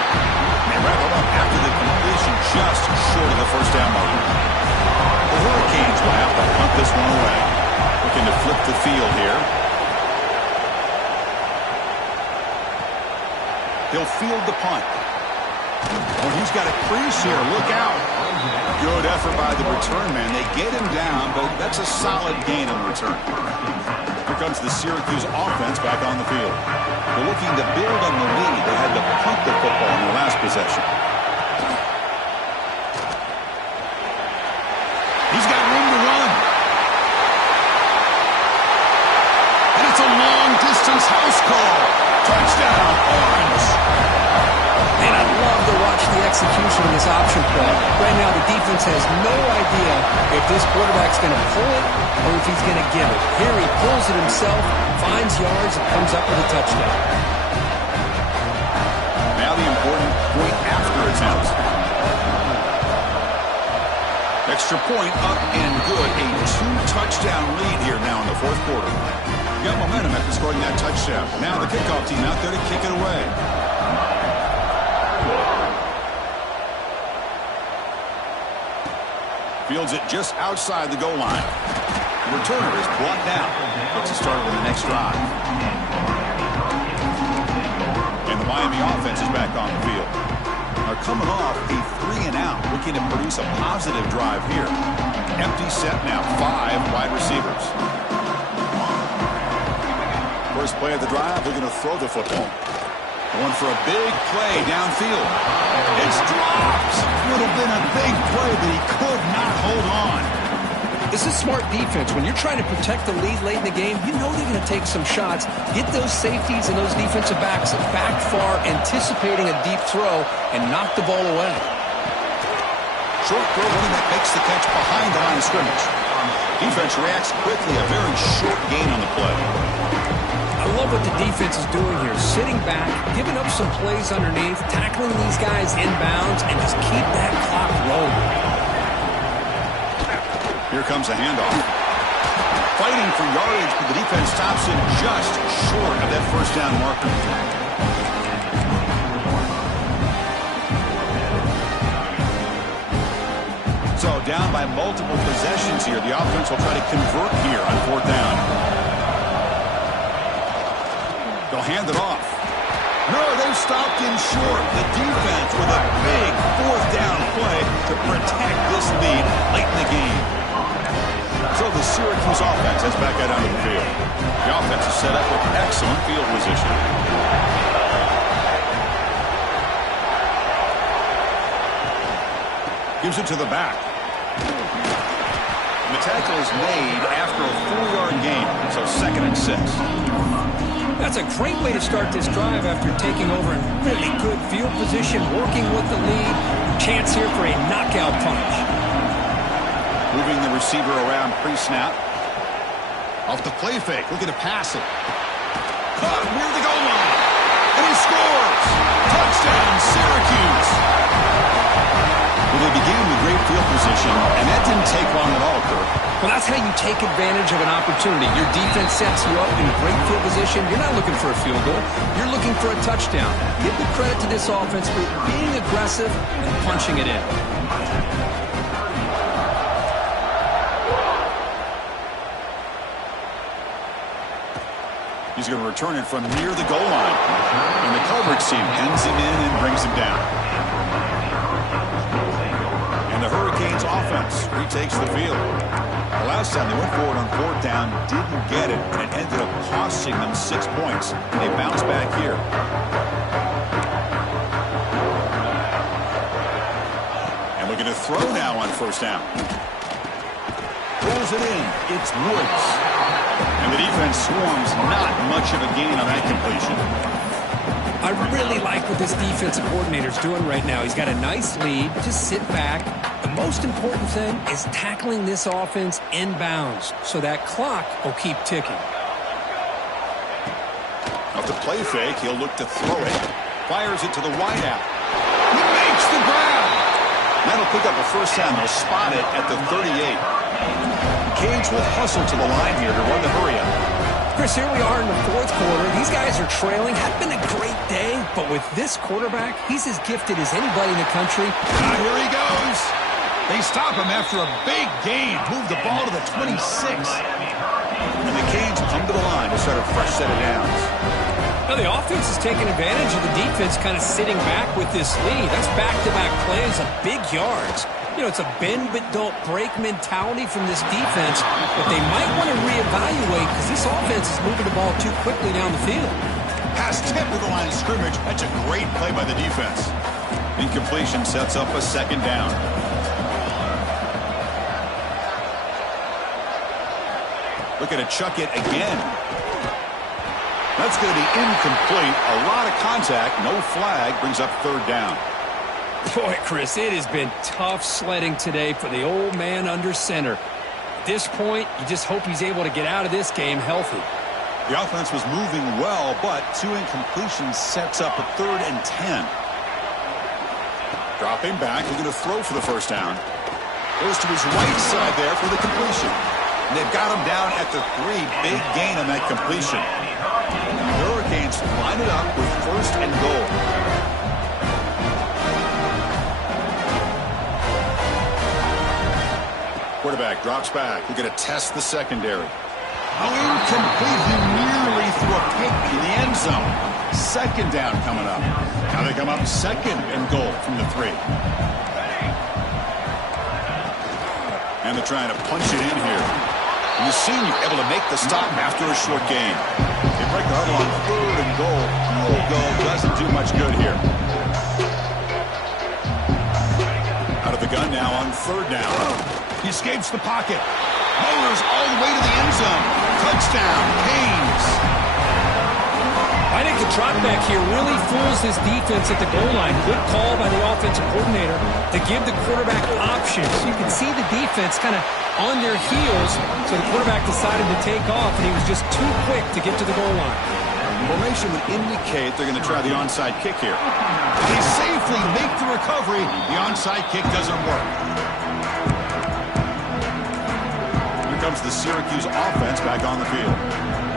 They wrap him up after the completion, just short of the first down mark. The Hurricanes will have to punt this one away. Looking to flip the field here. He'll field the punt. Oh, he's got a crease here. Look out. Good effort by the return man. They get him down, but that's a solid gain on the return. Here comes the Syracuse offense back on the field. They're looking to build on the lead. They had to punt the football in their last possession. He's got room to run. And it's a long-distance house call. Touchdown, Orange. And I love to watch the execution of this option play. Right now, the defense has no idea if this quarterback's going to pull it or if he's going to give it. Here he pulls it himself, finds yards, and comes up with a touchdown. Now the important point after attempt. Extra point up and good. A 2-touchdown lead here now in the fourth quarter. Got momentum after scoring that touchdown. Now the kickoff team out there to kick it away. Fields it just outside the goal line. The returner is brought down. Let's start with the next drive. And the Miami offense is back on the field. Are coming off a 3-and-out, looking to produce a positive drive here. Empty set now, 5 wide receivers. First play of the drive, looking to throw the football. Going for a big play downfield. It's dropped. Would have been a big play, but he could not hold on. This is smart defense. When you're trying to protect the lead late in the game, you know they're going to take some shots. Get those safeties and those defensive backs back far, anticipating a deep throw, and knock the ball away. Short throw, one that makes the catch behind the line of scrimmage. Defense reacts quickly, a very short gain on the play. I love what the defense is doing here. Sitting back, giving up some plays underneath, tackling these guys inbounds, and just keep that clock rolling. Here comes a handoff. Fighting for yardage, but the defense stops him just short of that first down marker. So down by multiple possessions here. The offense will try to convert here on fourth down. They'll hand it off. No, they've stopped him short. The defense with a big fourth down play to protect this lead late in the game. So the Syracuse offense is back out onto the field. The offense is set up with excellent field position. Gives it to the back. And the tackle is made after a 4-yard gain. So 2nd and 6. That's a great way to start this drive after taking over in really good field position, working with the lead. Chance here for a knockout punch. Moving the receiver around pre-snap. Off the play fake, looking to pass it. Caught near the goal line. And he scores! Touchdown, Syracuse! Well, they began with great field position, and that didn't take long at all, Kirk. Well, that's how you take advantage of an opportunity. Your defense sets you up in a great field position. You're not looking for a field goal. You're looking for a touchdown. Give the credit to this offense for being aggressive and punching it in. He's going to return it from near the goal line. And the coverage team pins him in and brings him down. And the Hurricanes offense retakes the field. The last time they went forward on fourth down, didn't get it, and it ended up costing them 6 points. They bounce back here. And looking to throw now on first down. Rolls it in. It's Woods. And the defense swarms, not much of a gain on that completion. I really like what this defensive coordinator's doing right now. He's got a nice lead. Just sit back. The most important thing is tackling this offense inbounds so that clock will keep ticking. Off the play fake, he'll look to throw it. Fires it to the wideout. He makes the grab. That'll pick up a first down. They'll spot it at the 38. Canes will hustle to the line here to run the hurry-up. Chris, here we are in the fourth quarter. These guys are trailing. Had been a great day, but with this quarterback, he's as gifted as anybody in the country. Here he goes. They stop him after a big gain. Move the ball to the 26. And the Canes come to the line to start a fresh set of downs. Now the offense is taking advantage of the defense kind of sitting back with this lead. That's back-to-back plays of big yards. You know, it's a bend-but-don't-break mentality from this defense, but they might want to reevaluate because this offense is moving the ball too quickly down the field. Pass tip to the line of scrimmage. That's a great play by the defense. Incompletion sets up a second down. Looking to chuck it again. That's going to be incomplete. A lot of contact. No flag. Brings up third down. Boy, Chris, it has been tough sledding today for the old man under center. At this point, you just hope he's able to get out of this game healthy. The offense was moving well, but two incompletions sets up a 3rd and 10. Dropping back, looking to throw for the first down. Goes to his right side there for the completion. And they've got him down at the 3. Big gain on that completion. The Hurricanes line it up with 1st and goal. Quarterback drops back. We're going to test the secondary. Oh, incomplete. He nearly threw a pick in the end zone. Second down coming up. Now they come up 2nd and goal from the 3. And they're trying to punch it in here. And the senior able to make the stop after a short gain. They break the huddle on 3rd and goal. Field goal doesn't do much good here. Out of the gun now on 3rd down. He escapes the pocket. Motors all the way to the end zone. Touchdown, Canes. I think the drop back here really fools this defense at the goal line. Good call by the offensive coordinator to give the quarterback options. You can see the defense kind of on their heels, so the quarterback decided to take off, and he was just too quick to get to the goal line. Formation would indicate they're going to try the onside kick here. They safely make the recovery. The onside kick doesn't work. Comes the Syracuse offense back on the field.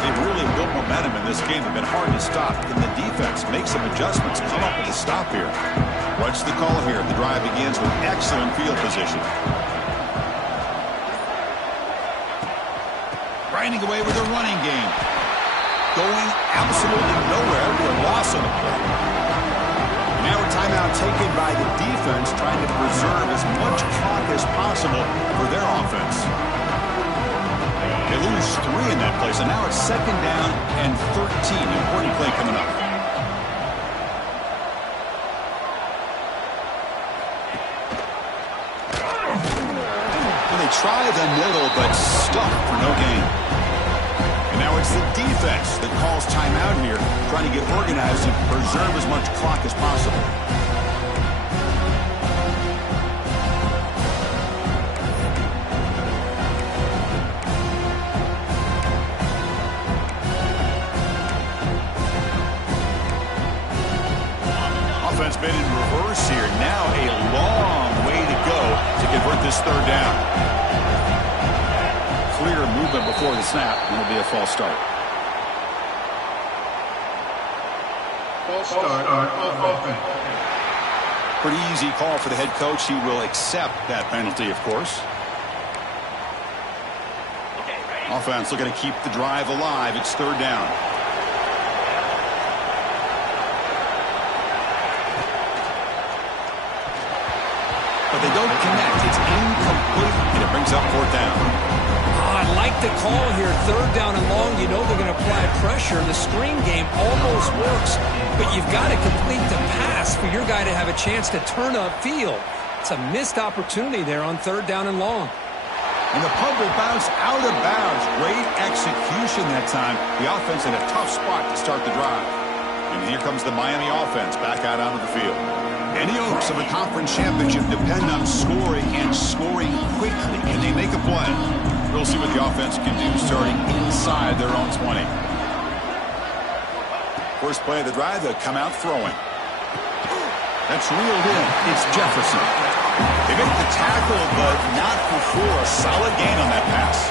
They've really built momentum in this game. They've been hard to stop. Can the defense make some adjustments, come up with a stop here? Watch the call here. The drive begins with excellent field position. Grinding away with a running game. Going absolutely nowhere with a loss on the play. And now a timeout taken by the defense, trying to preserve as much clock as possible for their offense. They lose 3 in that place, and now it's 2nd down and 13. Important play coming up. And they try the middle, but stuck for no gain. And now it's the defense that calls timeout here, trying to get organized and preserve as much clock as possible. Been in reverse here. Now a long way to go to convert this 3rd down. clear movement before the snap, and it'll be a false start. False start on offense. Pretty easy call for the head coach. He will accept that penalty, of course. Offense looking to keep the drive alive. It's third down. But they don't connect. It's incomplete, and it brings up fourth down. I like the call here. Third down and long. You know they're going to apply pressure. The screen game almost works, but you've got to complete the pass for your guy to have a chance to turn upfield. It's a missed opportunity there on third down and long. And the punt will bounce out of bounds. Great execution that time. The offense in a tough spot to start the drive. And here comes the Miami offense back out onto the field. Any hopes of a conference championship depend on scoring and scoring quickly. Can they make a play? We'll see what the offense can do starting inside their own 20. First play of the drive, they'll come out throwing. That's reeled in. It's Jefferson. They make the tackle, but not before a solid gain on that pass.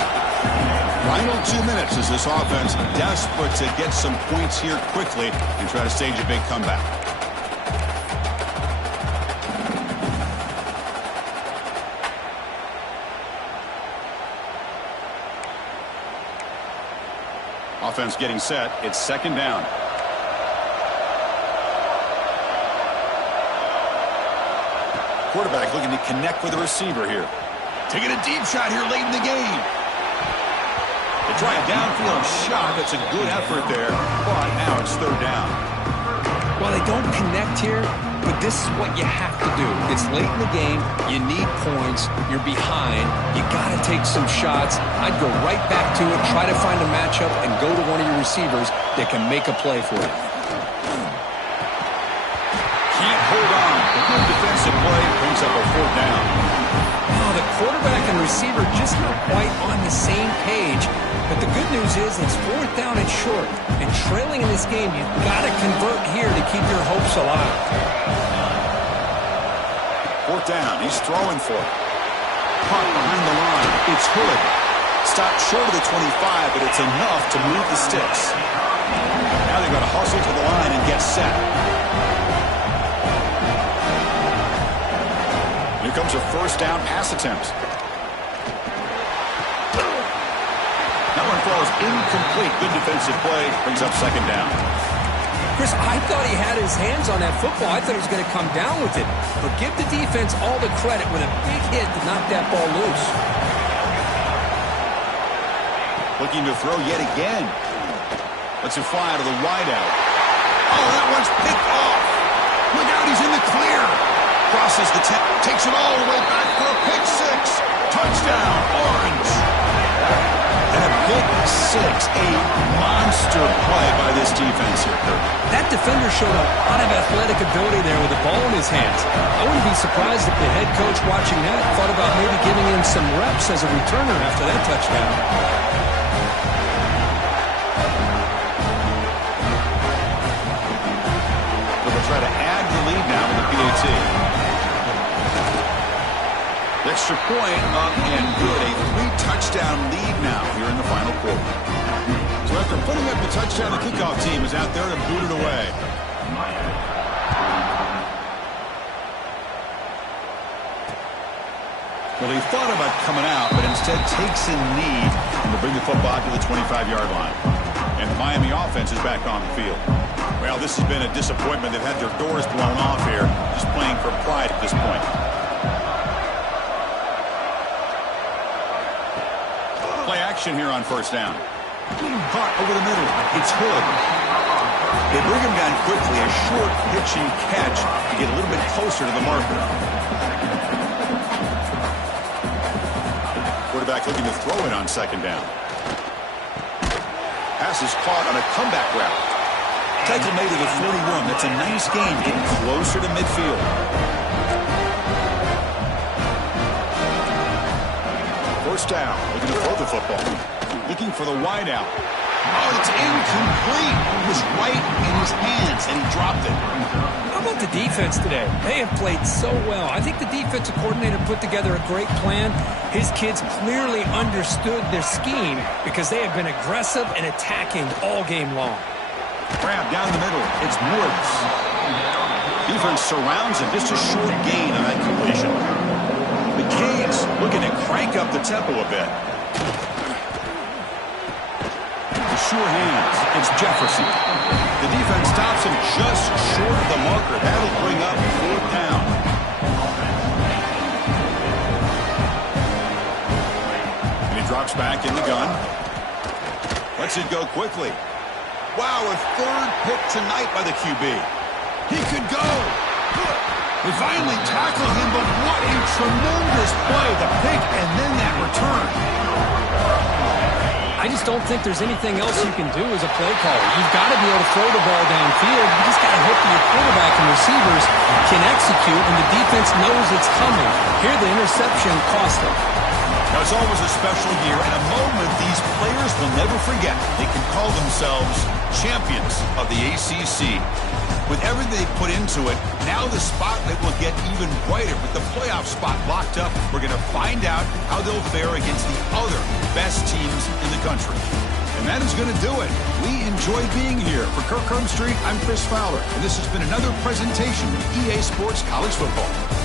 Final 2 minutes as this offense desperate to get some points here quickly and try to stage a big comeback. Offense getting set. It's second down. Quarterback looking to connect with the receiver here. Taking a deep shot here late in the game. They try a downfield shot. That's a good effort there, but now it's third down. Well, they don't connect here, but this is what you have to do. It's late in the game. You need points. You're behind. You got to take some shots. I'd go right back to it, try to find a matchup, and go to one of your receivers that can make a play for you. Can't hold on. The good defensive play brings up a fourth down. Oh, the quarterback and receiver just not quite on the same page. But the good news is it's fourth down and short. And trailing in this game, you've got to convert here to keep your hopes alive. Fourth down. He's throwing for it. Punt behind the line. It's Hood. Stopped short of the 25, but it's enough to move the sticks. Now they've got to hustle to the line and get set. Here comes a first down pass attempt. That one falls incomplete. Good defensive play. Brings up second down. Chris, I thought he had his hands on that football. I thought he was going to come down with it. But give the defense all the credit with a big hit to knock that ball loose. Looking to throw yet again. Lets it fly out of the wideout. Oh, that one's picked off. Look out, he's in the clear. Crosses the 10, takes it all the way back for a pick six. Touchdown, Orange. And a pick six, a monster play by this defense here, Kirk. That defender showed a lot of athletic ability there with the ball in his hands. I wouldn't be surprised if the head coach watching that thought about maybe giving him some reps as a returner after that touchdown. They'll try to add the lead now with the PAT. The extra point up and good. A 3-touchdown lead now here in the final quarter. So after putting up the touchdown, the kickoff team is out there to boot it away. Well, he thought about coming out, but instead takes a knee to bring the football to the 25-yard line. And the Miami offense is back on the field. Well, this has been a disappointment. They've had their doors blown off here, just playing for pride at this point. Play action here on first down. Caught over the middle. It's Hood. They bring him down quickly. A short pitching catch to get a little bit closer to the marker. Quarterback looking to throw it on second down. Pass is caught on a comeback route. Tackle made to the 41. That's a nice gain, getting closer to midfield. First down, looking to throw the football. Looking for the wide out. Oh, it's incomplete. It was right in his hands, and he dropped it. How about the defense today? They have played so well. I think the defensive coordinator put together a great plan. His kids clearly understood their scheme because they have been aggressive and attacking all game long. Grab down the middle. It's Woods. Defense surrounds him. Just a short gain on that completion. The Canes looking to crank up the tempo a bit. Sure hands. It's Jefferson. The defense stops him just short of the marker. That'll bring up 4th down. And he drops back in the gun. Lets it go quickly. Wow, a 3rd pick tonight by the QB. He could go. They finally tackle him, but what a tremendous play. The pick and then that return. I just don't think there's anything else you can do as a play caller. You've got to be able to throw the ball downfield. You just got to hope that your quarterback and receivers can execute, and the defense knows it's coming. Here, the interception cost them. Now, it's always a special year and a moment these players will never forget. They can call themselves champions of the ACC. With everything they put into it, now the spotlight will get even brighter. With the playoff spot locked up, we're going to find out how they'll fare against the other best teams in the country. And that is going to do it. We enjoy being here. For Kirk Street, I'm Chris Fowler, and this has been another presentation of EA Sports College Football.